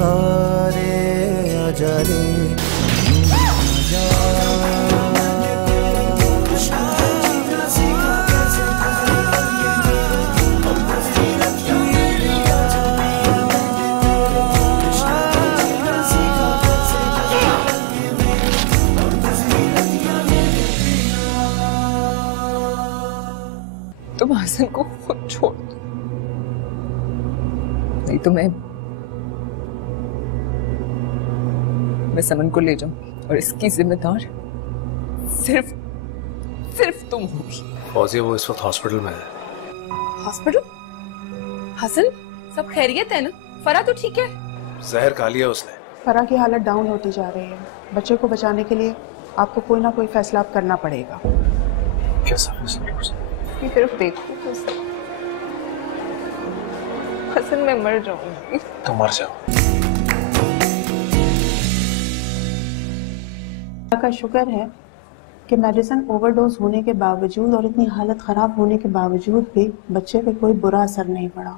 पुकारे आजा रे तुम हसन को खुद छोड़ दो, नहीं तो मैं समन को ले जाऊं और इसकी जिम्मेदार सिर्फ तुम होगी। फौजिया वो इस वक्त हॉस्पिटल में है। हॉस्पिटल? हसन सब खैरियत है ना? फरा तो ठीक है? जहर खा लिया उसने। फरा की हालत डाउन होती जा रही है। बच्चे को बचाने के लिए आपको कोई ना कोई फैसला आप करना पड़ेगा। कैसा फैसला? ये सिर्फ देखो तो सही। हसन मैं मर जाऊंगी। तो मर जाओ। का शुक्र है कि मेडिसिन ओवरडोज होने के बावजूद और इतनी हालत खराब होने के बावजूद भी बच्चे पे कोई बुरा असर नहीं पड़ा।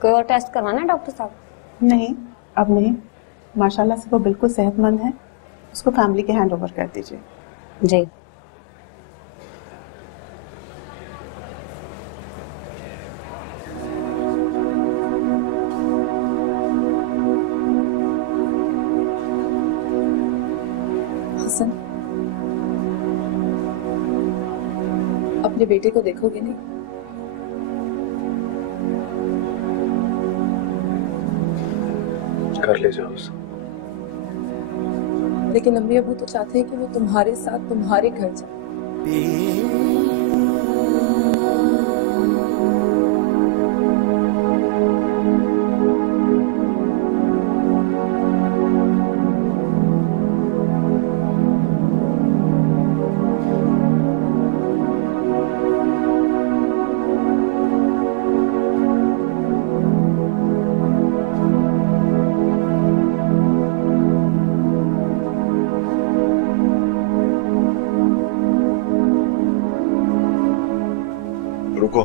कोई और टेस्ट करवाना है डॉक्टर साहब? नहीं, अब नहीं। माशाल्लाह से वो बिल्कुल सेहतमंद है। उसको फैमिली के हैंड ओवर कर दीजिए। जी। हसन, अपने बेटे को देखोगे नहीं? कर ले जाओ उसे। लेकिन अम्मी अबू तो चाहते हैं कि वो तुम्हारे साथ तुम्हारे घर जाए। रुको।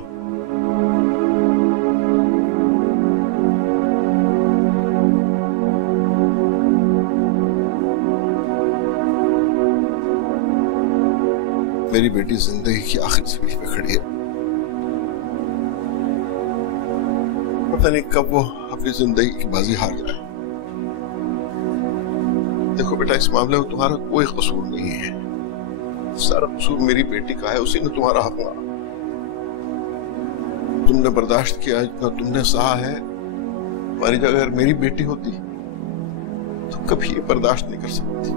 मेरी बेटी जिंदगी की आखिरी सीढ़ी पे खड़ी है। पता नहीं कब वो अपनी जिंदगी की बाजी हार जाए। देखो बेटा, इस मामले में तुम्हारा कोई कसूर नहीं है। सारा कसूर मेरी बेटी का है। उसी ने तुम्हारा हक मारा। तुमने बर्दाश्त किया जितना तुमने सहा है। तुम्हारी जगह अगर मेरी बेटी होती तो कभी ये बर्दाश्त नहीं कर सकती।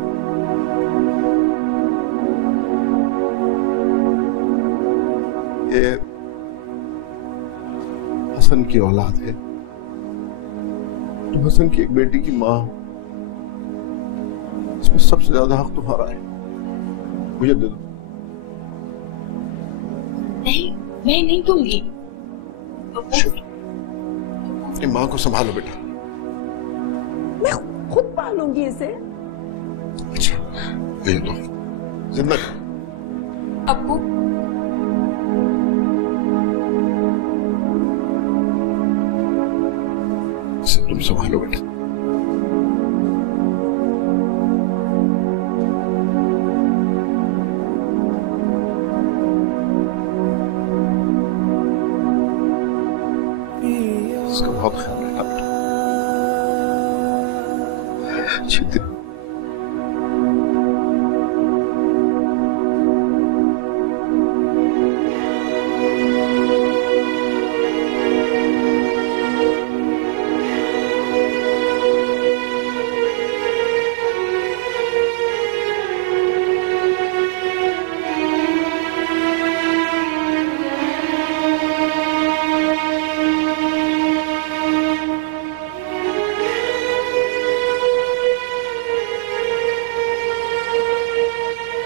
ये हसन की औलाद है। तुम हसन की एक बेटी की मां हो। इसमें सबसे ज्यादा हक तुम्हारा है। मुझे दे दो। नहीं, मैं नहीं दूंगी। अपनी मां को संभालो बेटा। मैं खुद पालूंगी इसे। अच्छा, ये दो। जिंदा अब्बू, इसे तुम संभालो बेटा। इसका बहुत ख्याल रखना बेटा। अच्छी दिन।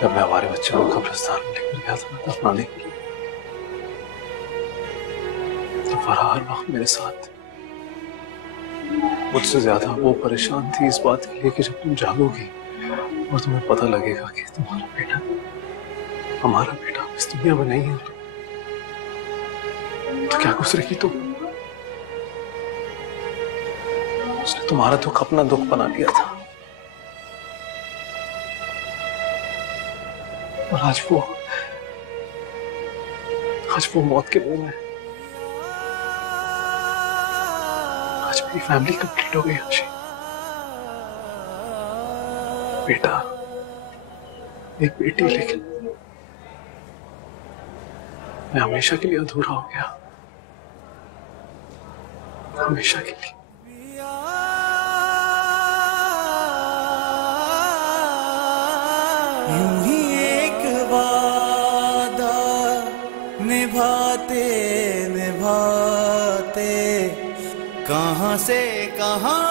जब मैं हमारे बच्चे को कब्रिस्तान में लेकर गया था दफनाने के लिए, तो फराह हर वक्त मेरे साथ। मुझसे ज्यादा वो परेशान थी इस बात के लिए कि जब तुम जागोगी और तुम्हें पता लगेगा कि तुम्हारा बेटा, हमारा बेटा इस दुनिया में नहीं है, तो क्या गुजरेगी तुम? उसने तुम्हारा दुख अपना दुख बना लिया था, और आज वो मौत के मुंह में। आज मेरी फैमिली कंप्लीट हो गई आशी। बेटा, एक बेटी, लेकिन मैं हमेशा के लिए अधूरा हो गया, हमेशा के लिए। यूं ही एक वादा निभाते निभाते कहां से कहां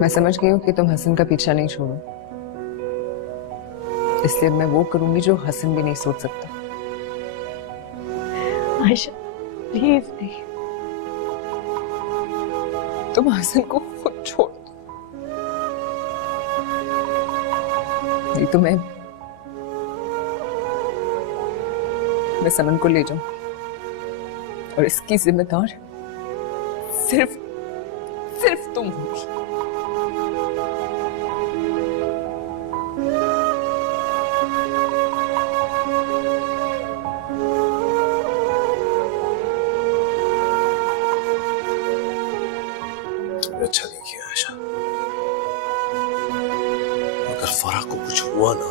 मैं समझ गई हूँ कि तुम हसन का पीछा नहीं छोड़ो, इसलिए मैं वो करूंगी जो हसन भी नहीं सोच सकता। आयशा प्लीज नहीं, तुम हसन को खुद छोड़ दो, नहीं तो मैं समन को ले जाऊं और इसकी जिम्मेदार सिर्फ तुम होगी। अच्छा नहीं किया आयशा, अगर फराह को कुछ हुआ ना,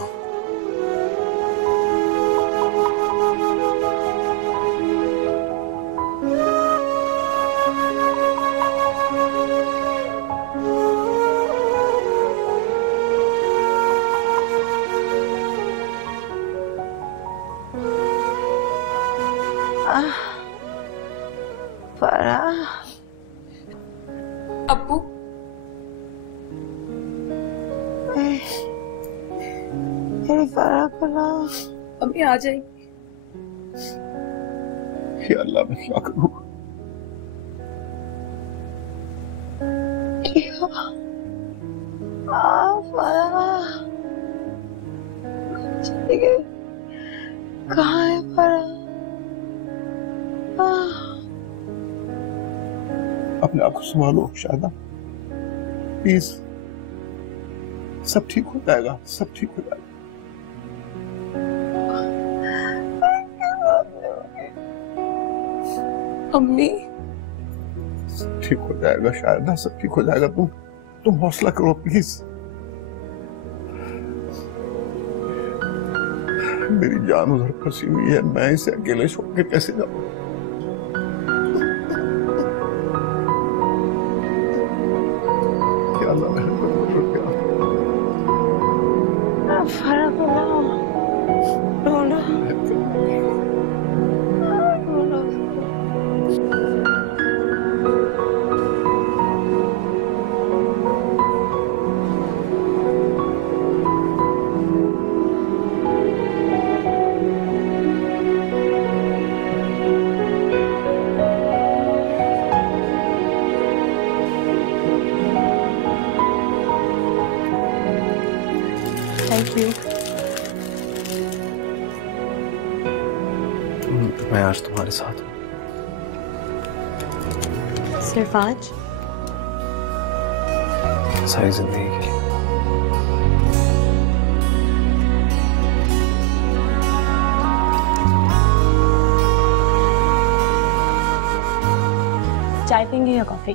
फराह, अब्बू, मेरी फराह को ना, अम्मी आ जाएगी। या अल्लाह, मैं क्या करूं? फराह चली गई, कहाँ है फराह? अपने आप को संभालो शायदा, प्लीज। सब ठीक हो जाएगा, सब ठीक हो जाएगा। अम्मी, सब ठीक हो जाएगा शायदा, सब ठीक हो जाएगा। तुम हौसला करो प्लीज। मेरी जान उधर फंसी हुई है, मैं इसे अकेले छोड़ के कैसे जाऊं? क्या अल्लाह रहम करो, क्या फराह को लाओ, ढूंढो, ढूंढो। Thank you. मैं आज तुम्हारे साथ हूँ। सिर्फ आज? सारी जिंदगी के लिए। चाय पेंगे या कॉफी?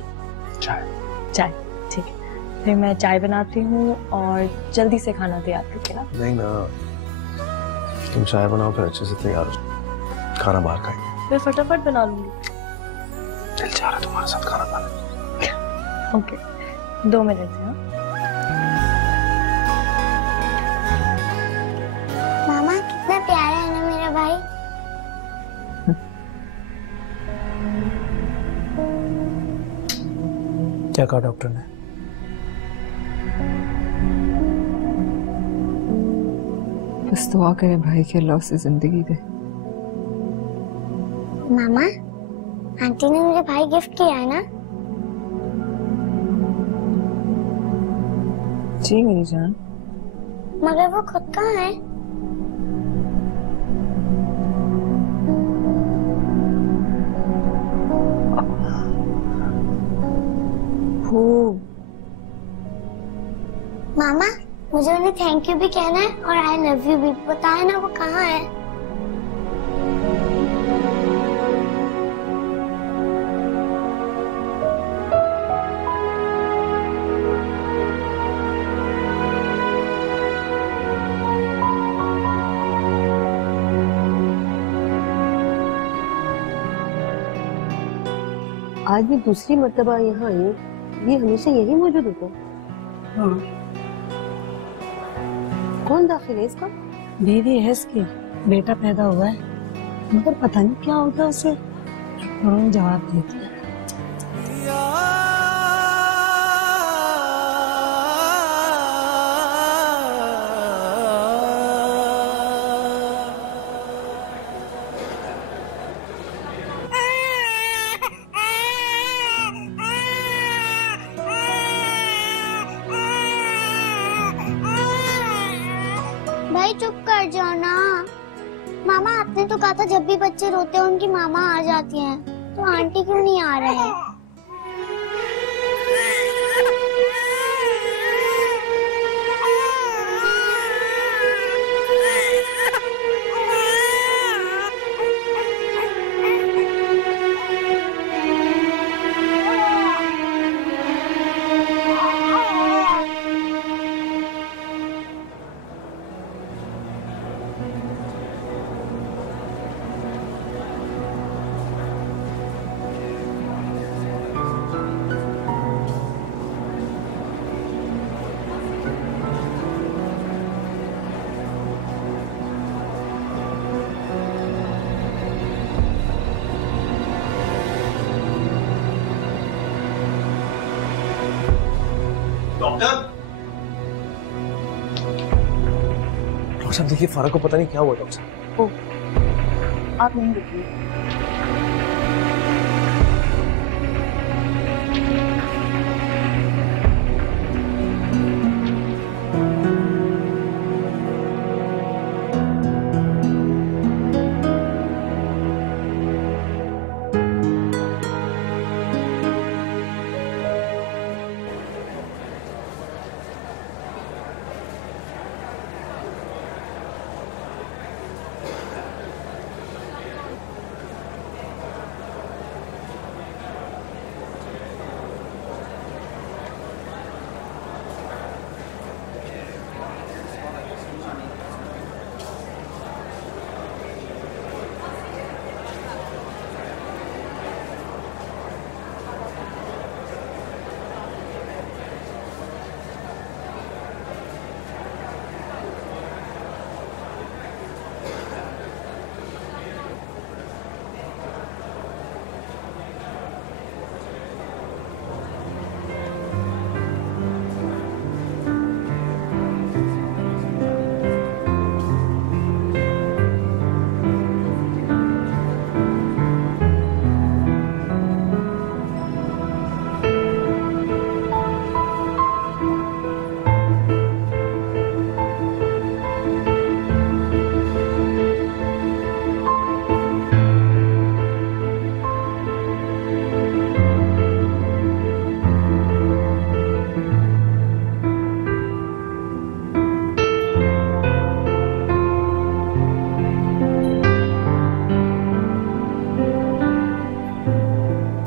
चाय। चाय, ठीक है। फिर मैं चाय बनाती हूँ और जल्दी से खाना तैयार करके ना। नहीं ना, तुम चाय बनाओ फिर अच्छे से तैयार हो, खाना बाहर खाएंगे। मैं फटाफट बना लूंगी। दिल चाह रहा है तुम्हारे साथ खाना खाने। ओके, 2 मिनट से। हाँ, क्या कहा डॉक्टर ने? बस दुआ करें भाई कि अल्लाह उसे जिंदगी दे। मामा, आंटी ने मुझे भाई गिफ्ट किया है ना? जी मेरी जान। मगर वो खुद कहाँ है? वो मामा, मुझे उन्हें थैंक यू भी कहना है और आई लव यू भी। बताए ना वो कहाँ है? आज भी दूसरी मर्तबा यहाँ आई हूँ। ये हमेशा यही मौजूद होता है? हाँ, कौन दाखिल है इसका? बीवी है इसकी, बेटा पैदा हुआ है, मगर पता नहीं क्या होता है उसे। जवाब देती है। भाई चुप कर जाओ ना। मामा, आपने तो कहा था जब भी बच्चे रोते हैं उनकी मामा आ जाती हैं, तो आंटी क्यों नहीं आ रहे हैं? डॉक्टर साहब देखिए, फारा को पता नहीं क्या हुआ। डॉक्टर साहब आप नहीं रुकिए।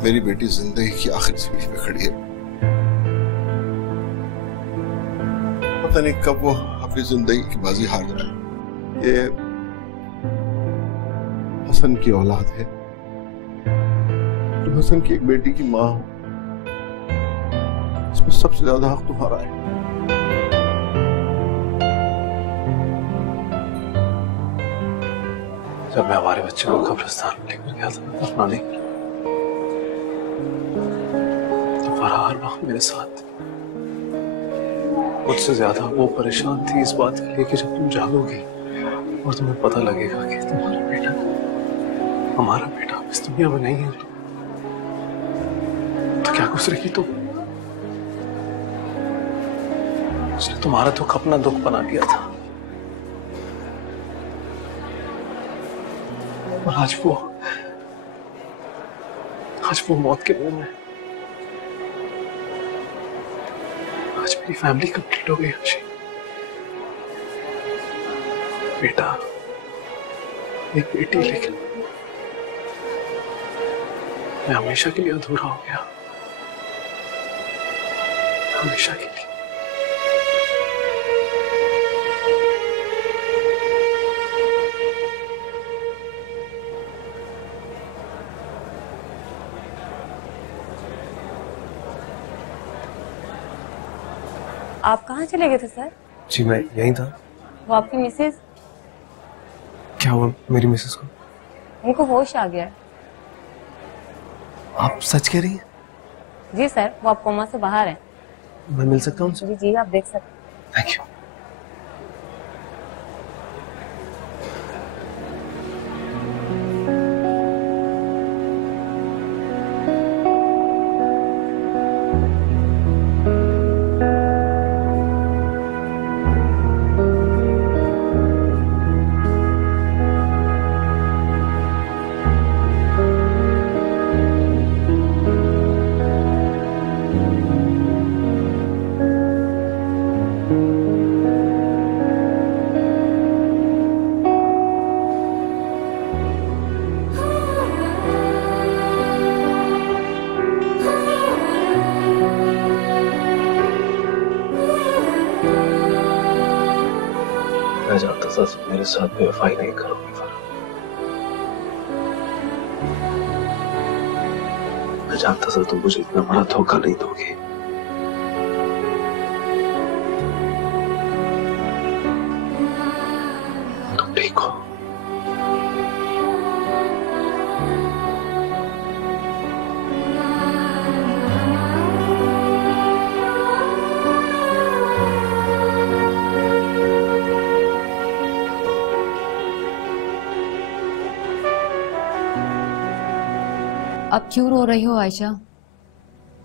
मेरी बेटी जिंदगी की आखिरी स्पीच पे खड़ी है। पता नहीं कब वो अपनी जिंदगी की बाजी हार जाए। ये हसन की औलाद है। तुम हसन की एक बेटी की माँ हो, इसमें सबसे ज्यादा हक तुम्हारा है। जब मैं हमारे बच्चे को कब्रिस्तान में लेकर गया था, फराह हर वक्त मेरे साथ, मुझसे ज्यादा वो परेशान थी इस बात के लिए कि जब तुम जागोगी और तुम्हें पता लगेगा कि तुम्हारा बेटा, हमारा बेटा इस दुनिया में नहीं है, तो क्या गुजरेगी तुम? उसने तुम्हारा दुख अपना दुख बना लिया था, और आज वो मौत के मुंह में। आज मेरी फैमिली कंप्लीट हो गई खुशी। बेटा, एक बेटी, लेकिन मैं हमेशा के लिए अधूरा हो गया, हमेशा के लिए। आप कहाँ चले गए थे सर? जी मैं यहीं था। वो आपकी मिसेज? क्या हुआ मेरी मिसेज को? उनको होश आ गया है। आप सच कह रही हैं? जी सर, वो आप कोमा से बाहर हैं। मैं मिल सकता हूँ उनसे? जी जी, आप देख सकते हैं। Thank you. मैं जानता था तुम मेरे साथ बेवफाई नहीं करोगे फराह। मैं जानता था तुम मुझे इतना बड़ा धोखा नहीं दोगे। तुम ठीक हो? अब क्यों रो रही हो आयशा?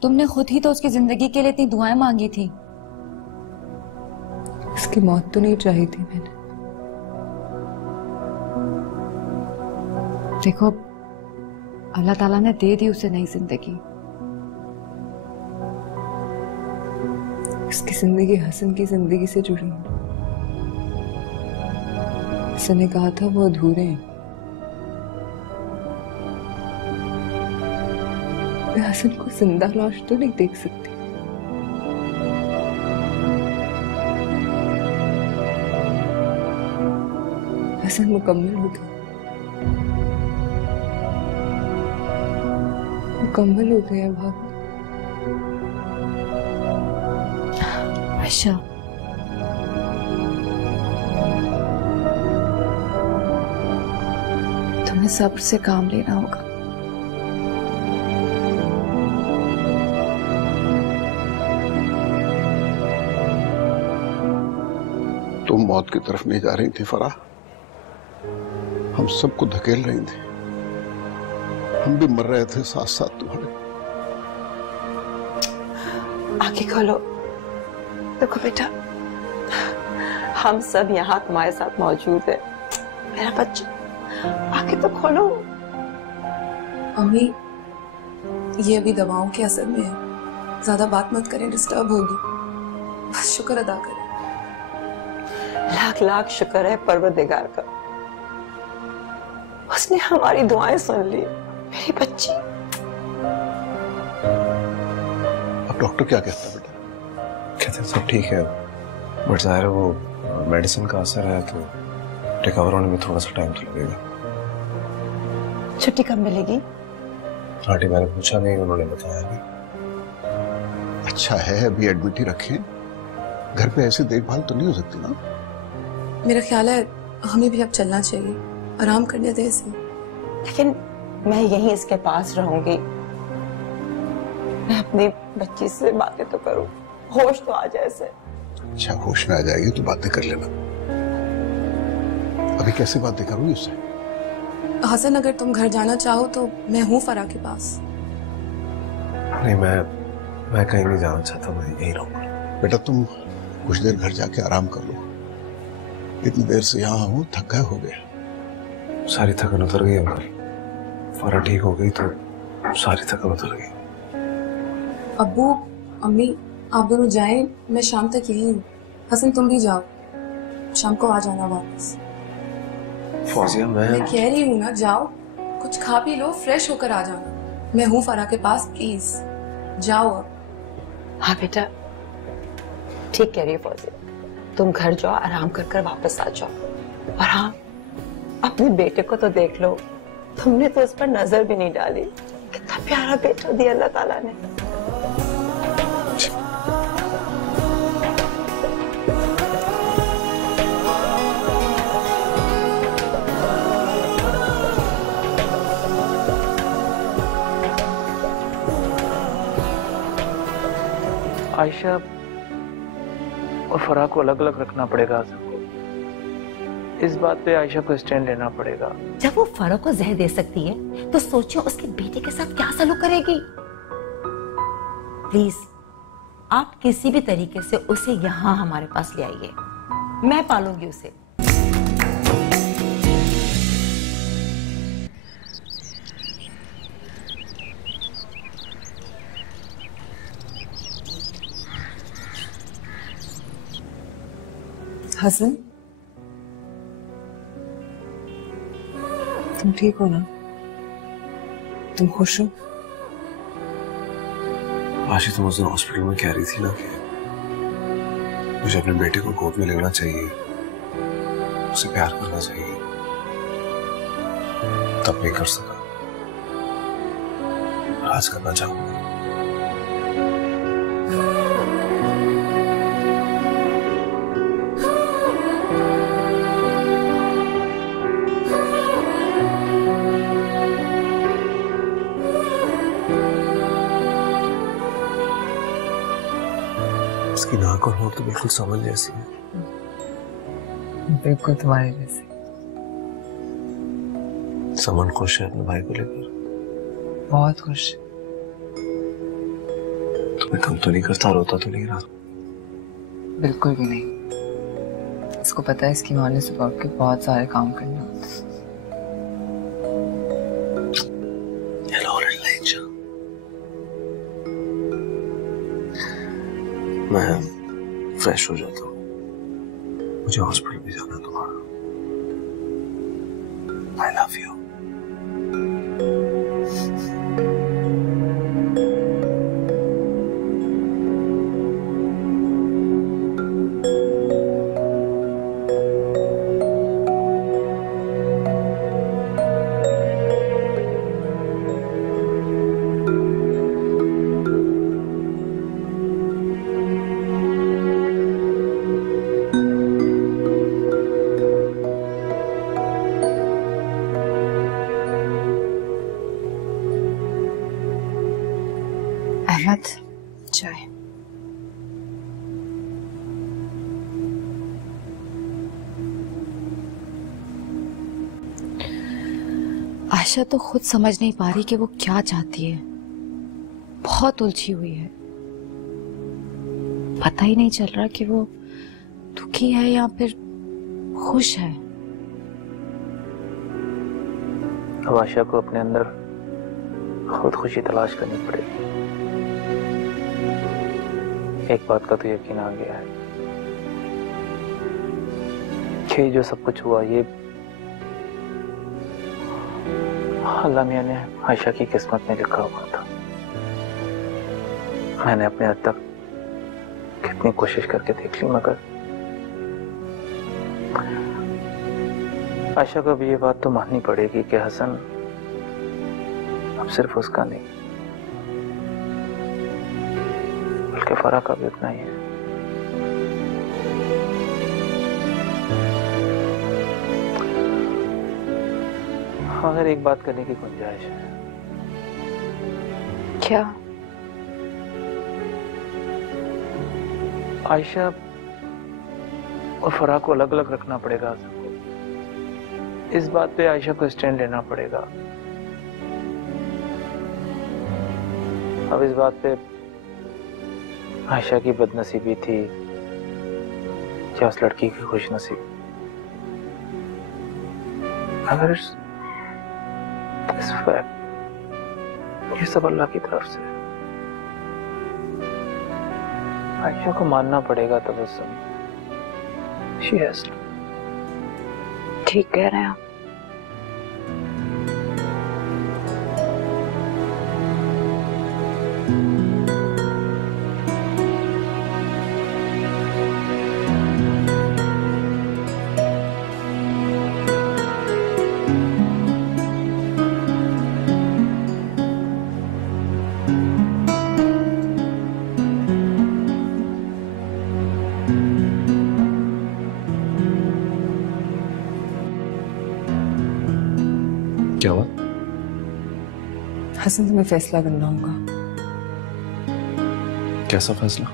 तुमने खुद ही तो उसकी जिंदगी के लिए इतनी दुआएं मांगी थी। इसकी मौत तो नहीं चाही थी मैंने। देखो, अल्लाह ताला ने दे दी उसे नई जिंदगी। इसकी जिंदगी हसन की जिंदगी से जुड़ी है। हसन ने कहा था वो अधूरे हैं। मैं हसन को जिंदा लाश तो नहीं देख सकती। हसन मुकम्मल हो गया, मुकम्मल हो गया भाभी। आयशा, तुम्हें सब्र से काम लेना होगा। तुम मौत की तरफ नहीं जा रही थी फराह, हम सबको धकेल रही थी। हम भी मर रहे थे साथ साथ तुम्हारे। आंखें खोलो। देखो बेटा, हम सब यहाँ तुम्हारे साथ मौजूद है। मेरा बच्चा, आंखें तो खोलो। अम्मी, ये अभी दवाओं के असर में है, ज्यादा बात मत करें, डिस्टर्ब होगी। बस शुक्र अदा करें। लाख लाख शुक्र है परवरदिगार का, उसने हमारी दुआएं सुन ली। मेरी बच्ची। अब डॉक्टर क्या कहता है बेटा? कहते हैं सब ठीक है, बट जाहिर है वो मेडिसिन का असर है, तो रिकवर होने में थोड़ा सा टाइम तो लगेगा। छुट्टी कब मिलेगी? आंटी, मैंने पूछा नहीं, उन्होंने बताया नहीं। अच्छा है अभी एडमिट ही रखें, घर पे ऐसी देखभाल तो नहीं हो सकती ना? मेरा ख्याल है हमें भी अब चलना चाहिए, आराम करने दे इसे। लेकिन मैं यहीं इसके पास रहूंगी। मैं अपनी बच्ची से बातें तो करूं, होश तो आ जाए इसे। अच्छा, होश में आ जाएगी तो बातें कर लेना। अभी कैसे बातें करूंगी उससे? हसन, अगर तुम घर जाना चाहो तो मैं हूँ फरा के पास। नहीं, मैं कहीं नहीं जाना चाहता, मैं यहीं रहूंगा। बेटा तुम कुछ देर घर जाके आराम कर लो। इतनी देर से यहाँ हूँ, थका हो गया। सारी थकान उतर गई अंकल। फरा ठीक हो गई तो सारी थकान उतर गई। अब्बू अम्मी आप दोनों जाएं, मैं शाम तक यही हूँ। हसन तुम भी जाओ, शाम को आ जाना वापस। फौजिया मैं कह रही हूँ ना, जाओ कुछ खा पी लो, फ्रेश होकर आ जाना। मैं हूँ फरा के पास, प्लीज जाओ अब। हाँ बेटा, ठीक कह रही है फौजिया, तुम घर जाओ, आराम कर कर वापस आ जाओ। और हाँ, अपने बेटे को तो देख लो, तुमने तो उस पर नजर भी नहीं डाली। कितना प्यारा बेटा दिया अल्लाह ताला ने। आयशा और फराह को अलग अलग रखना पड़ेगा। इस बात पे आयशा को स्टैंड लेना पड़ेगा। जब वो फराह को जहर दे सकती है तो सोचो उसके बेटे के साथ क्या सलूक करेगी। प्लीज आप किसी भी तरीके से उसे यहाँ हमारे पास ले आइए, मैं पालूंगी उसे। हसन, तुम ठीक हो ना? तुम खुश हो? आशी तुम उस दिन हॉस्पिटल में कह रही थी ना कि मुझे अपने बेटे को गोद में लेना चाहिए, उसे प्यार करना चाहिए, तब नहीं कर सका। आज करना चाहूंगा। उसकी नाक और होंठ तो बिल्कुल समन जैसी है। बिल्कुल तुम्हारे जैसे। समन खुश है अपने भाई को लेकर? बहुत खुश। तुम्हें कम तो नहीं करता, रोता तो नहीं रहा? बिल्कुल भी नहीं। इसको पता है इसकी माँ ने सुबह उठ के बहुत सारे काम करने होते हैं। मैं फ्रेश हो जाता हूँ, मुझे हॉस्पिटल भी जाना है तुम्हारा। I love you. अहमद, चाय। आयशा तो खुद समझ नहीं पा रही कि वो क्या चाहती है। बहुत उलझी हुई है। पता ही नहीं चल रहा कि वो दुखी है या फिर खुश है। अब आयशा को अपने अंदर खुद खुशी तलाश करनी पड़ेगी। एक बात का तो यकीन आ गया है कि जो सब कुछ हुआ ये अल्लाह मियां ने आयशा की किस्मत में लिखा हुआ था। मैंने अपने हद तक कितनी कोशिश करके देख ली, मगर आयशा को भी ये बात तो माननी पड़ेगी कि हसन अब सिर्फ उसका नहीं बल्कि फराह का भी उतना ही है। मगर एक बात करने की गुंजाइश है। क्या? आयशा और फराह को अलग अलग रखना पड़ेगा। इस बात पे आयशा को स्टैंड लेना पड़ेगा। अब इस बात पे आयशा की बदनसीबी थी या उस लड़की की खुशनसीबी, अगर इस फैक्ट ये सब अल्लाह की तरफ से, आयशा को मानना पड़ेगा। Tabassum, she has to. ठीक कह रहे हैं आप। क्या हुआ? हसन, तुम्हें फैसला करना होगा। कैसा फैसला?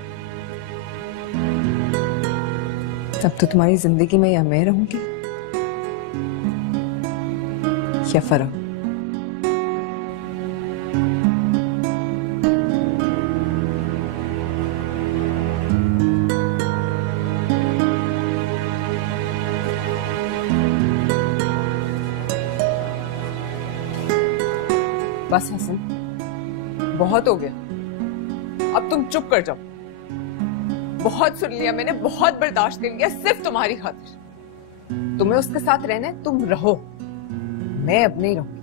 अब तो तुम्हारी जिंदगी में या मैं रहूंगी या फराह। बस हसन, बहुत हो गया, अब तुम चुप कर जाओ। बहुत सुन लिया मैंने, बहुत बर्दाश्त कर लिया, सिर्फ तुम्हारी खातिर। तुम्हें उसके साथ रहना है, तुम रहो, मैं अब नहीं रहूंगी।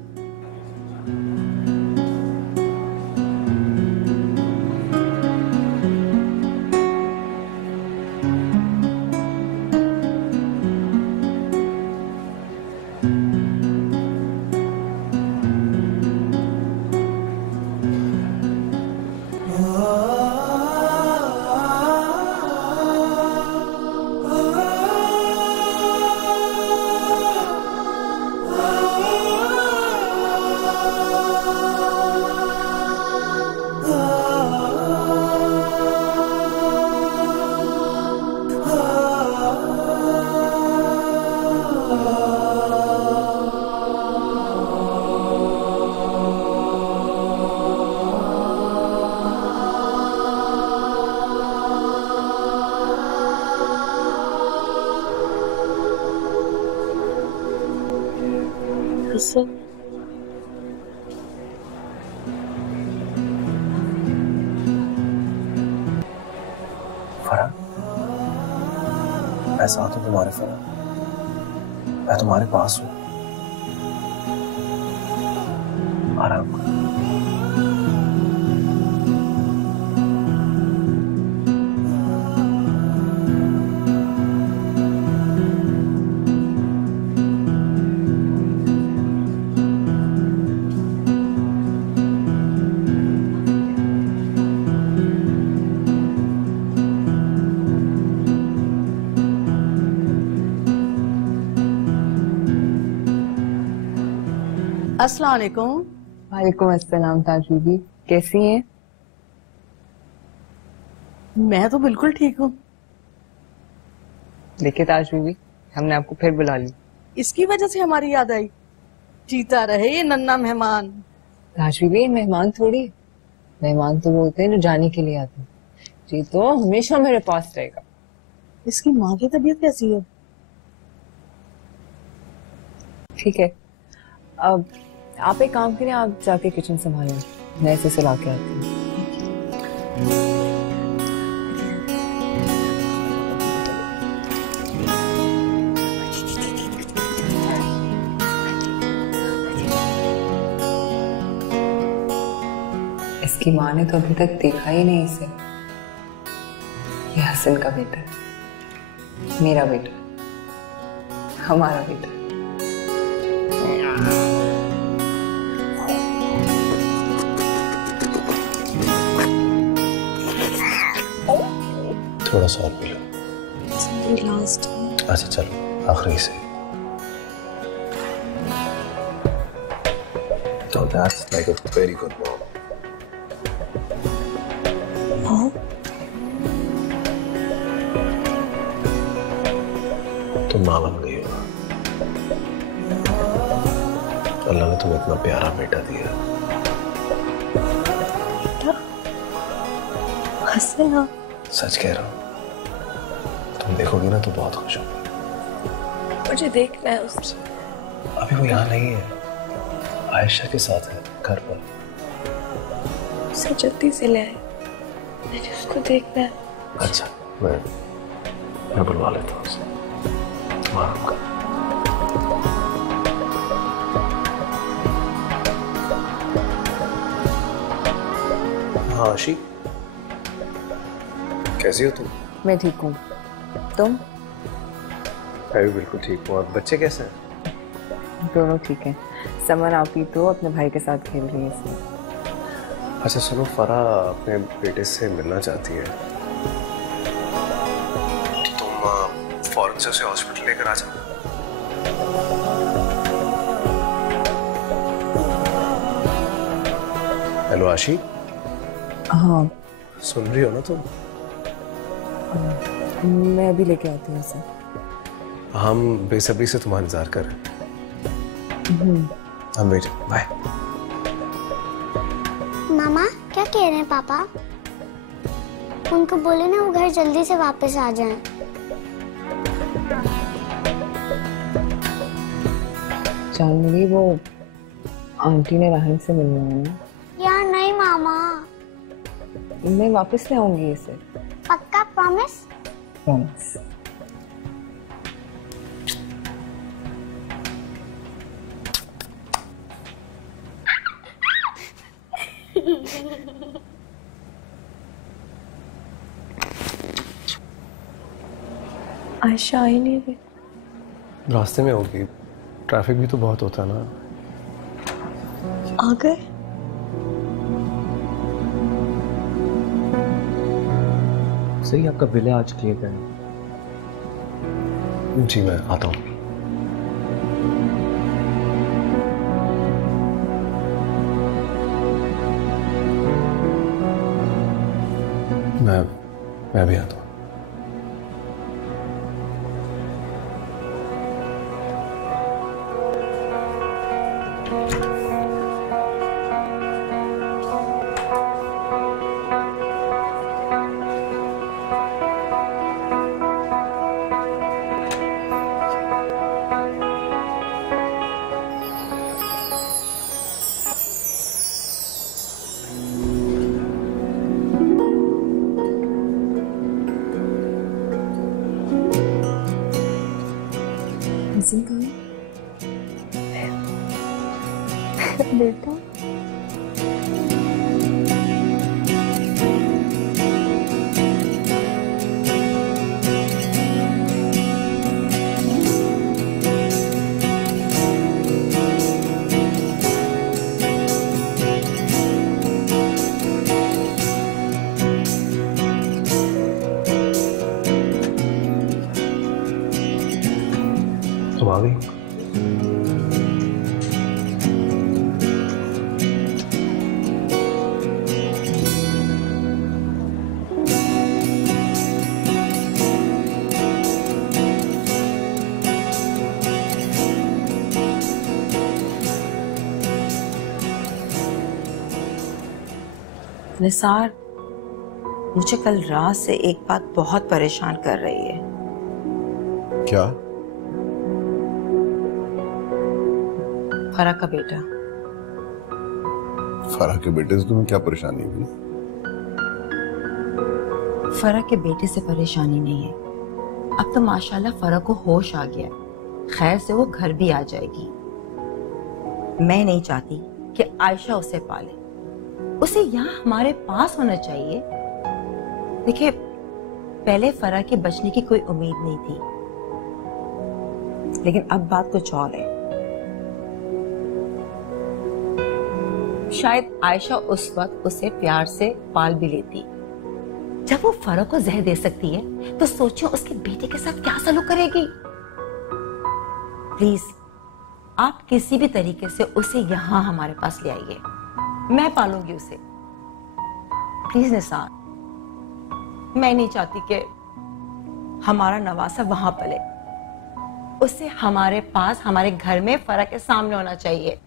फराह, मैं साथ हूं तुम्हारे फराह, मैं तुम्हारे पास हूं। आराम करो। अस्सलाम वालेकुम। वालेकुम अस्सलाम ताज बीबी, कैसी हैं? मैं तो बिल्कुल ठीक हूँ। देखिए ताज बीबी, हमने आपको फिर बुला लिया। इसकी वजह से हमारी याद आई। जीता रहे ये नन्ना मेहमान। ताज बीबी, मेहमान थोड़ी, मेहमान तो बोलते हैं जो जाने के लिए आते हैं। जी तो हमेशा मेरे पास रहेगा। इसकी माँ की तबीयत कैसी है? ठीक है, अब आप एक काम करें, आप जाके किचन संभालें, मैं इसे सुला के आती हूँ। इसकी माँ ने तो अभी तक देखा ही नहीं इसे। ये हसन का बेटा है, मेरा बेटा, हमारा बेटा। थोड़ा सा और पी लो। लास्ट। अच्छा चलो, आखिरी से। So that's like a very good mom. तुम मां बन गई हो। अल्लाह ने तुम्हें इतना प्यारा बेटा दिया। हंस रहे हो? सच कह रहा हूँ, तुम देखोगी ना तो बहुत खुश होगी। मुझे देखना है उससे। अभी वो यहाँ नहीं है, आयशा के साथ है घर पर। उसे जल्दी से ले आए, मुझे उसको देखना है। अच्छा, मैं बुलवा लेता हूँ उसे। तुम आराम करो। हाँ आशी, कैसी हो तुम? मैं ठीक हूँ, तुम? मैं भी बिल्कुल ठीक हूँ। और बच्चे कैसे हैं? दोनों ठीक हैं। समन आपी तो अपने भाई के साथ खेल रही है इसमें। अच्छा सुनो, फरा अपने बेटे से मिलना चाहती है, तो तुम फौरन से उसे हॉस्पिटल लेकर आ जाओ। हेलो आशी। हाँ सुन रही हो ना तुम? मैं अभी लेके आती हूँ उसे। हम बेसब्री से तुम्हारा इंतजार कर रहे हैं। हम वेट। बाय। मामा क्या कह रहे हैं पापा? उनको बोले ना वो घर जल्दी से वापस आ जाएं। जानवी, वो आंटी ने राहिम से मिलना है ना? यार नहीं मामा। मैं वापस ले आऊंगी इसे। पक्का? प्रॉमिस? प्रॉमिस। आयशा आई नहीं रही। रास्ते में होगी, ट्रैफिक भी तो बहुत होता है ना। आ गए? सही, आपका बिल है आज क्लियर करें। जी मैं आता हूँ। मैं भी आता हूँ। बेटा तुम आ गई? निसार, मुझे कल रात से एक बात बहुत परेशान कर रही है। क्या? फरा का बेटा। फरा के बेटे से तुम्हें क्या परेशानी हुई? फरा के बेटे से परेशानी नहीं है। अब तो माशाल्लाह फरा को होश आ गया। खैर से वो घर भी आ जाएगी। मैं नहीं चाहती कि आयशा उसे पाले। उसे यहाँ हमारे पास होना चाहिए। देखिए, पहले फरा के बचने की कोई उम्मीद नहीं थी, लेकिन अब बात कुछ और है। शायद आयशा उस वक्त उसे प्यार से पाल भी लेती। जब वो फरा को जहर दे सकती है तो सोचो उसके बेटे के साथ क्या सलूक करेगी। प्लीज आप किसी भी तरीके से उसे यहाँ हमारे पास ले आइए। मैं पालूंगी उसे। प्लीज निसार, मैं नहीं चाहती कि हमारा नवासा वहां पले। उसे हमारे पास, हमारे घर में फरा के सामने होना चाहिए।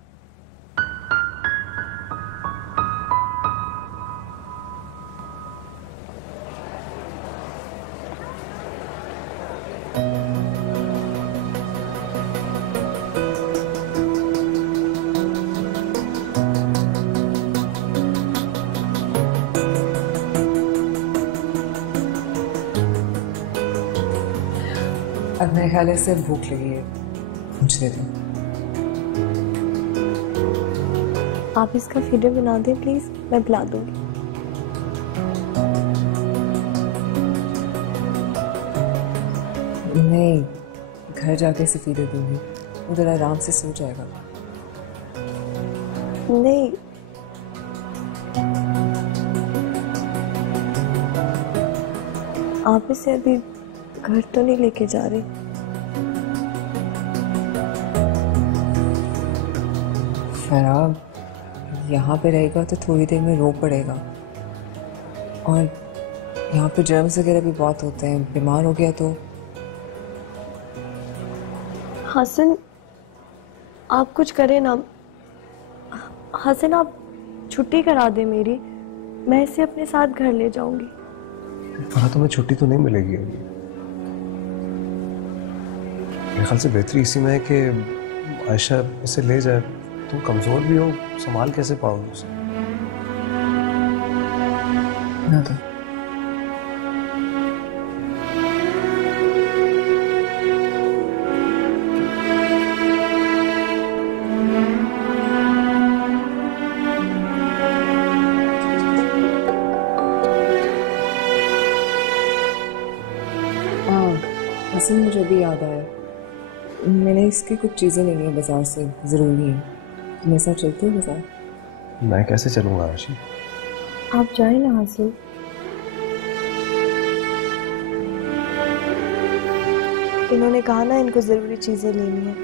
अब मेरे ख्याल से भूख लगी है, कुछ दे दो। आप इसका फीडर बना दें प्लीज, मैं पिला दूंगी। नहीं, घर जाके इसे फीडर दूंगी, उधर आराम से सो जाएगा। नहीं, आप इसे अभी घर तो नहीं लेके जा रहे? फराब यहाँ पे रहेगा तो थोड़ी देर में रो पड़ेगा, और यहाँ पे जर्म्स वगैरह भी बहुत होते हैं, बीमार हो गया तो। हसन, आप कुछ करें ना। हसन, आप छुट्टी करा दें मेरी, मैं इसे अपने साथ घर ले जाऊंगी। फरा तुम्हें छुट्टी तो नहीं मिलेगी अभी। मेरे ख्याल से बेहतरी इसी में है कि आयशा इसे ले जाए। तुम कमजोर भी हो, संभाल कैसे पाओगे उसे? ना तो हसन, मुझे अभी याद आया, मैंने इसकी कुछ चीज़ें लेनी है बाजार से, ज़रूरी है। मेरे साथ चलते हो बाजार? मैं कैसे चलूंगा आयशा? आप जाए ना हसन। इन्होंने कहा ना इनको जरूरी चीजें लेनी है।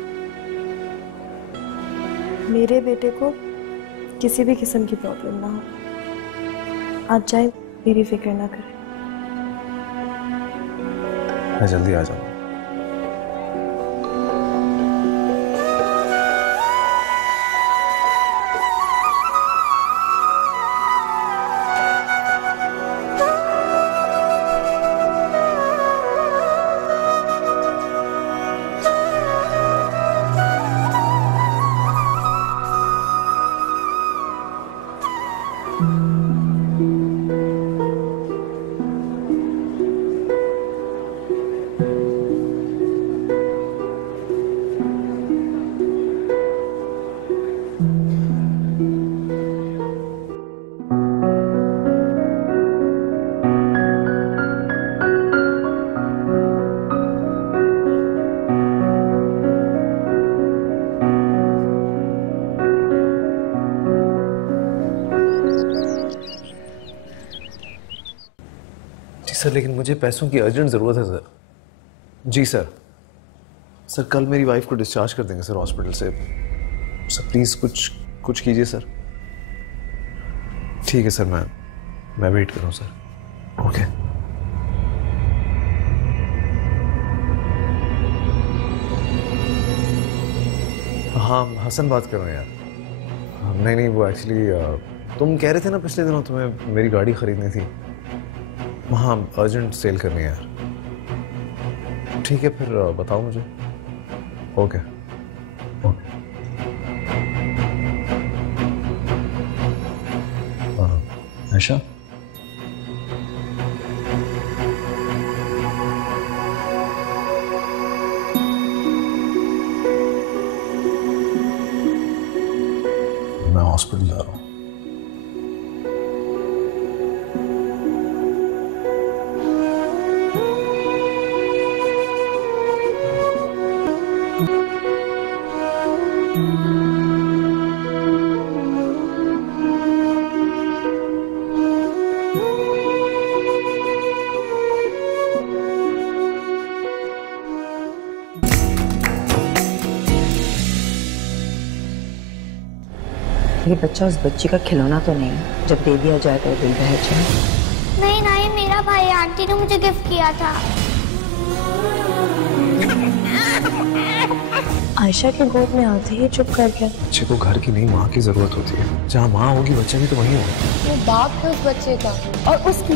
मेरे बेटे को किसी भी किस्म की प्रॉब्लम ना हो। आप जाए, मेरी फिक्र ना करें। मैं जल्दी आ जाऊंगा। सर, लेकिन मुझे पैसों की अर्जेंट ज़रूरत है सर। जी सर। सर, कल मेरी वाइफ को डिस्चार्ज कर देंगे सर हॉस्पिटल से। सर प्लीज़ कुछ कीजिए सर। ठीक है सर, मैं वेट कर रहा हूँ सर। ओके। हाँ, हसन बात कर रहे हैं यार। नहीं, वो एक्चुअली तुम कह रहे थे ना पिछले दिनों तुम्हें मेरी गाड़ी खरीदनी थी। हाँ, अर्जेंट सेल करनी है यार। ठीक है, फिर बताओ मुझे। ओके। आयशा, मैं हॉस्पिटल जा रहा हूँ। ये बच्चा उस बच्ची का खिलौना तो नहीं, जब दे दिया जाए तो दिल बहल जाए। नहीं ना, ये मेरा भाई, आंटी ने मुझे गिफ्ट किया था। आयशा के गोद में आते ही चुप कर गया। बच्चे को घर की नहीं माँ की जरूरत होती है। जहाँ माँ होगी बच्चा भी तो वहीं होगा। वो बाप है उस बच्चे का और उसकी